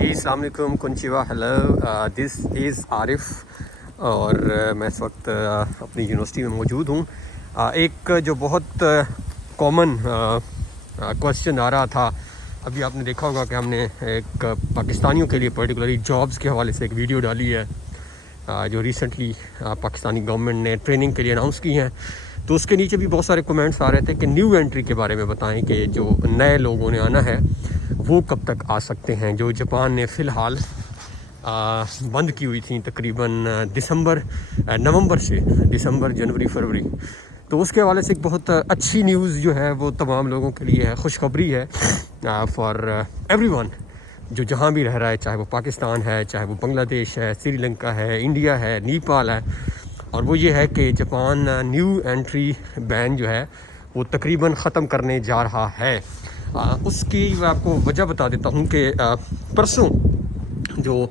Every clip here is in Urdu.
جی السلام علیکم، کنچیوا، ہیلو، دس از عارف اور میں اس وقت اپنی یونیورسٹی میں موجود ہوں. ایک جو بہت کامن کویسچن آ رہا تھا، ابھی آپ نے دیکھا ہوگا کہ ہم نے ایک پاکستانیوں کے لیے پرٹیکولرلی جابس کے حوالے سے ایک ویڈیو ڈالی ہے جو ریسنٹلی پاکستانی گورنمنٹ نے ٹریننگ کے لیے اناؤنس کی ہیں. تو اس کے نیچے بھی بہت سارے کومنٹس آ رہے تھے کہ نیو انٹری کے بارے میں بتائیں کہ جو نئے لوگوں نے آنا ہے وہ کب تک آ سکتے ہیں. جو جاپان نے فی الحال بند کی ہوئی تھیں تقریباً نومبر سے دسمبر، جنوری، فروری. تو اس کے حوالے سے ایک بہت اچھی نیوز جو ہے وہ تمام لوگوں کے لیے ہے، خوشخبری ہے فار ایوری ون جو جہاں بھی رہ رہا ہے، چاہے وہ پاکستان ہے، چاہے وہ بنگلہ دیش ہے، سری لنکا ہے، انڈیا ہے، نیپال ہے. اور وہ یہ ہے کہ جاپان نیو انٹری بین جو ہے وہ تقریباً ختم کرنے جا رہا ہے. اس کی میں آپ کو وجہ بتا دیتا ہوں کہ پرسوں جو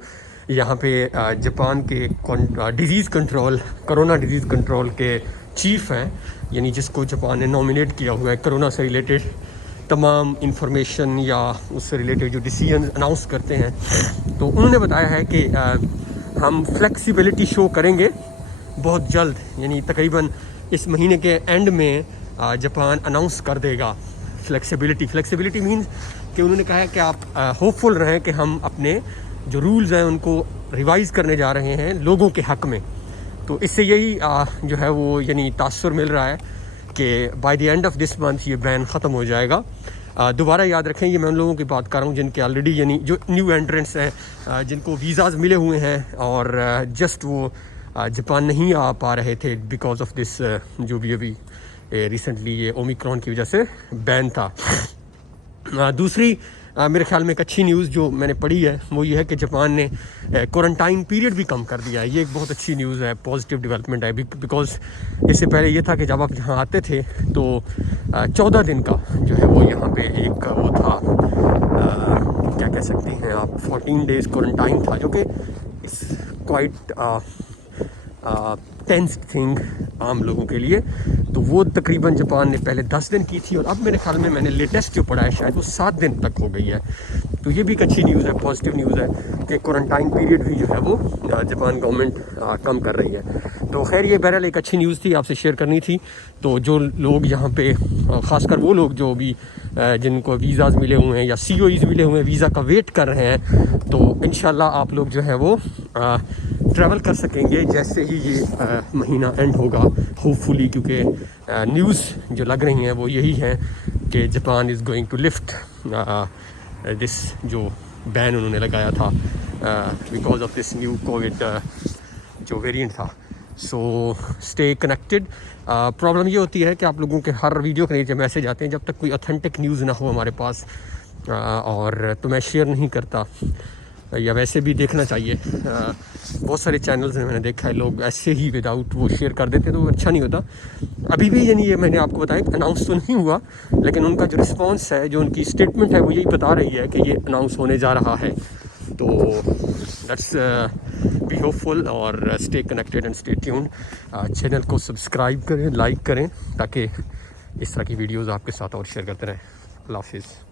یہاں پہ جاپان کے کرونا ڈیزیز کنٹرول کے چیف ہیں، یعنی جس کو جاپان نے نامینیٹ کیا ہوا ہے کرونا سے ریلیٹڈ تمام انفارمیشن یا اس سے ریلیٹڈ جو ڈیسیژن اناؤنس کرتے ہیں، تو انہوں نے بتایا ہے کہ ہم فلیکسیبلٹی شو کریں گے بہت جلد، یعنی تقریباً اس مہینے کے اینڈ میں جاپان اناؤنس کر دے گا فلیکسیبلٹی مینز کہ انہوں نے کہا ہے کہ آپ ہوپ فل رہیں کہ ہم اپنے جو رولز ہیں ان کو ریوائز کرنے جا رہے ہیں لوگوں کے حق میں. تو اس سے یہی جو ہے وہ یعنی تاثر مل رہا ہے کہ by the end of this month یہ بین ختم ہو جائے گا. دوبارہ یاد رکھیں یہ میں ان لوگوں کی بات کر رہا ہوں جن کے آلریڈی یعنی جو نیو انٹرنٹس ہیں، جن کو ویزاز ملے ہوئے ہیں اور جسٹ وہ جاپان نہیں آ پا رہے تھے بیکاز آف دس جو بھی ابھی ریسنٹلی یہ اومیکرون کی وجہ سے بین تھا. دوسری میرے خیال میں ایک اچھی نیوز جو میں نے پڑھی ہے وہ یہ ہے کہ جاپان نے کوارنٹائن پیریڈ بھی کم کر دیا ہے. یہ ایک بہت اچھی نیوز ہے، پازیٹیو ڈیولپمنٹ ہے، بیکاز اس سے پہلے یہ تھا کہ جب آپ یہاں آتے تھے تو 14 دن کا جو ہے وہ یہاں پہ ایک وہ تھا، کیا کہہ سکتے ہیں آپ، 14 days کوارنٹائن تھا، جو کہ اس کوائٹ ٹینس تھنگ عام لوگوں کے لیے. تو وہ تقریباً جاپان نے پہلے 10 دن کی تھی اور اب میرے خیال میں نے لیٹسٹ جو پڑھا ہے شاید وہ 7 دن تک ہو گئی ہے. تو یہ بھی ایک اچھی نیوز ہے، پازیٹیو نیوز ہے کہ کوارنٹائن پیریڈ بھی جو ہے وہ جاپان گورنمنٹ کم کر رہی ہے. تو خیر یہ بہرحال ایک اچھی نیوز تھی، آپ سے شیئر کرنی تھی. تو جو لوگ یہاں پہ خاص کر وہ لوگ جو بھی جن کو ویزاز ملے ہوئے ہیں یا سی او ایز ملے ہوئے ہیں، ویزا کا ویٹ کر رہے ہیں، تو انشاءاللہ آپ لوگ جو ہے وہ ٹریول کر سکیں گے جیسے ہی یہ مہینہ اینڈ ہوگا ہوپ فلی، کیونکہ نیوز جو لگ رہی ہیں وہ یہی ہیں کہ Japan is going to lift this جو بین انہوں نے لگایا تھا because of this new covid جو ویریئنٹ تھا. So stay connected. پرابلم یہ ہوتی ہے کہ آپ لوگوں کے ہر ویڈیو کے نیچے میسیج آتے ہیں، جب تک کوئی اوتھینٹک نیوز نہ ہو ہمارے پاس اور تو میں شیئر نہیں کرتا، یا ویسے بھی دیکھنا چاہیے. بہت سارے چینلز میں نے دیکھا ہے لوگ ایسے ہی وداؤٹ وہ شیئر کر دیتے تو وہ اچھا نہیں ہوتا. ابھی بھی یعنی یہ میں نے آپ کو بتایا کہ اناؤنس تو نہیں ہوا، لیکن ان کا جو رسپانس ہے، جو ان کی اسٹیٹمنٹ ہے، وہ یہی بتا رہی ہے کہ یہ اناؤنس ہونے جا رہا ہے. تو لیٹس بی ہوپ فل اور stay connected and stay tuned. Channel کو سبسکرائب کریں، لائک کریں، تاکہ اس طرح کی ویڈیوز آپ کے ساتھ اور شیئر کرتے رہیں. اللہ حافظ.